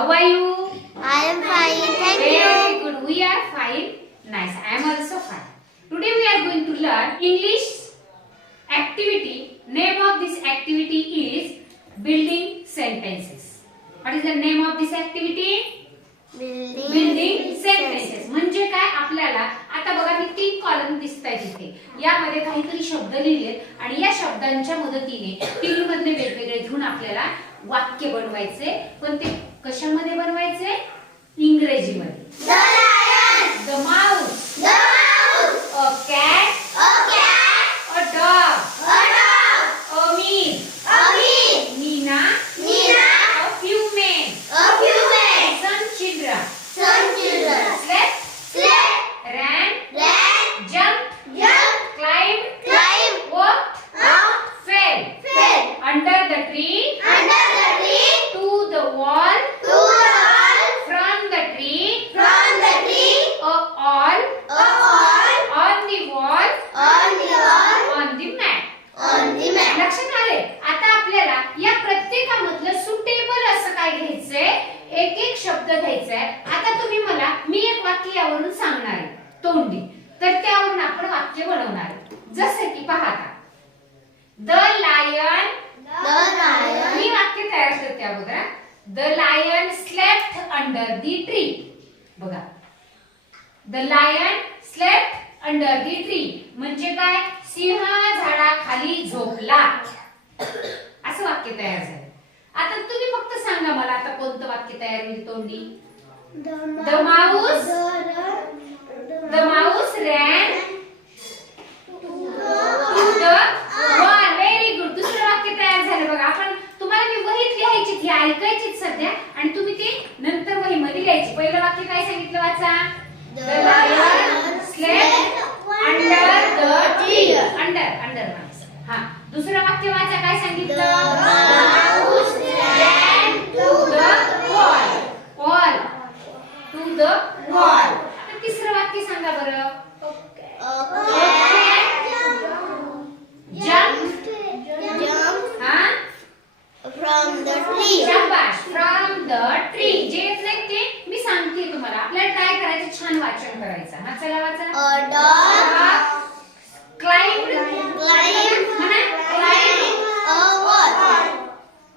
How are you? I am fine, thank you. Very good. We are fine. Nice. I am also fine. Today we are going to learn English activity. Name of this activity is building sentences. What is the name of this activity? Building sentences. म्हणजे काय आपल्याला आता बघा मी 3 column दिसतायत इथे. यामध्ये काहीतरी शब्द लिहिलेत आणि या शब्दांच्या मदतीने टीव्ही मधले वेगवेगळे घेऊन आपल्याला वाक्य बनवायचे. पण ते कशामध्ये बनवायचे? इंग्रजीमध्ये. The lion, The mouse, the mouse, a cat, a cat, a dog, a dog, a me, a bee, Nina, Nina, a few men, a few men, some children, some children, slept, slept, ran, ran, jumped, jumped, climbed, climbed, walked, walked, fell, fell, under the tree, under the tree, to the wall, to the wall, from the tree, from the tree, all, all, on the wall, on the wall, on the mat. on the mat. लक्षात आले? आता आपल्याला या प्रत्येकामधलं suitable असं काय घ्यायचंय, एक एक शब्द घ्यायचाय. आता तुम्ही मला मी एक वाक्य यावरून सांगणार आहे तोंडी, तर त्यावरून आपण वाक्य बनवणार आहे. जसं की पहा आता, द लायन, The lion, मी वाक्य तयार करते अगोदर. The lion slept under the tree. बघा, the lion slept under the tree म्हणजे काय? सिंह झाडाखाली झोपला. असं वाक्य तयार झालं. आता तुम्ही फक्त सांगा मला आता कोणतं वाक्य तयार होईल तोंडी. The mouse, the mouse ran to the wall. Very good. दुसरं वाक्य तयार झालं बघा. आपण तुम्हाला मी वहीत लिहायची, ती ऐकायची सध्या आणि तुम्ही ते नंतर वहीमध्ये लिहायची. पहिलं वाक्य काय सांगितलं वाचा? The lion slept under the tree. Under हा. दुसरं वाक्य वाचा, काय सांगितलं? mouse ran to the wall. To the wall. तर तिसरं वाक्य सांगा बरं. jumped हा? from the tree. शाबाश. From the tree. जे येत नाही ते मी सांगते तुम्हाला. आपल्याला ट्राय करायचं, छान वाचन करायचं. हा, चला वाचा. A dog Climbed. climbed म्हणा. Climbed. a wall.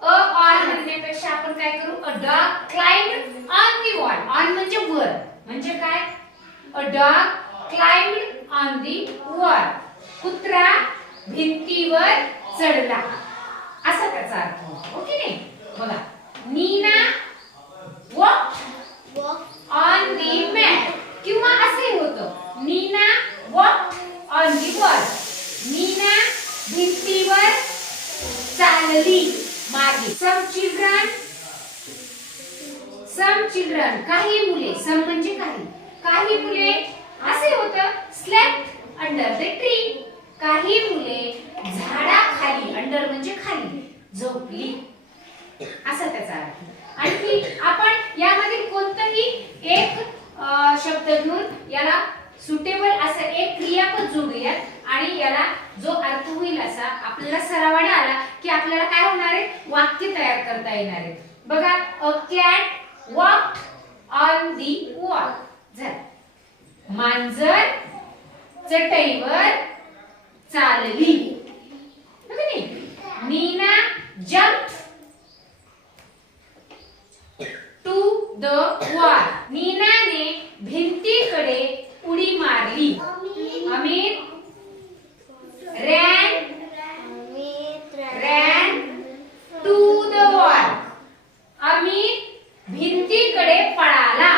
All म्हणण्यापेक्षा आपण काय करू? A dog climbed on the wall. On म्हणजे वर. म्हणजे काय? A dog climbed on the wall. कुत्रा भिंतीवर चढला. असा त्याचा अर्थ होतो. ओके नाही? बघा. Neena walked on the mat. किंवा असे होतं. Neena walked on the wall. Neena भिंतीवर चालली मागे. Some children काही मुले. some म्हणजे काही मुले असे होतं. slept under the tree. काही मुले झाडाखाली. अंडर म्हणजे खाली झोपली. असा त्याचा अर्थ. आणखी आपण यामधील कोणतंही एक शब्द घेऊन याला सुटेबल असं एक क्रियापद जोडूयात आणि याला जो अर्थ होईल असा आपल्याला सरावाने आला की आपल्याला काय होणार आहे? वाक्य तयार करता येणार आहे. बघा, a cat walked on the wall. झालं. मांजर चटईवर चालली. Neena jumped to the wall. नीनाने भिंतीकडे उडी मारली. Amit ran to the wall. Amit भिंतीकडे पळाला.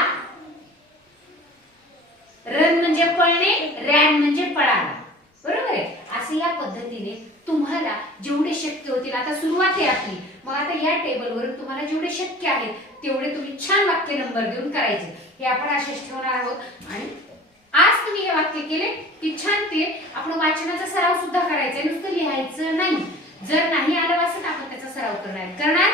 रन म्हणजे पळणे, रॅन म्हणजे पळाला. बरोबर आहे? असे या पद्धतीने तुम्हाला जेवढे शक्य होतील. आता सुरुवात आहे आपली. मग आता या टेबलवर तुम्हाला जेवढे शक्य आहेत तेवढे तुम्ही छान वाक्य नंबर देऊन करायचे. हे आपण असेच ठेवणार आहोत. आणि आज तुम्ही हे वाक्य केले की छान ते आपण वाचनाचा सराव सुद्धा करायचा. नुसतं लिहायचं नाही. जर नाही आलं वाचन आपण त्याचा सराव करणार.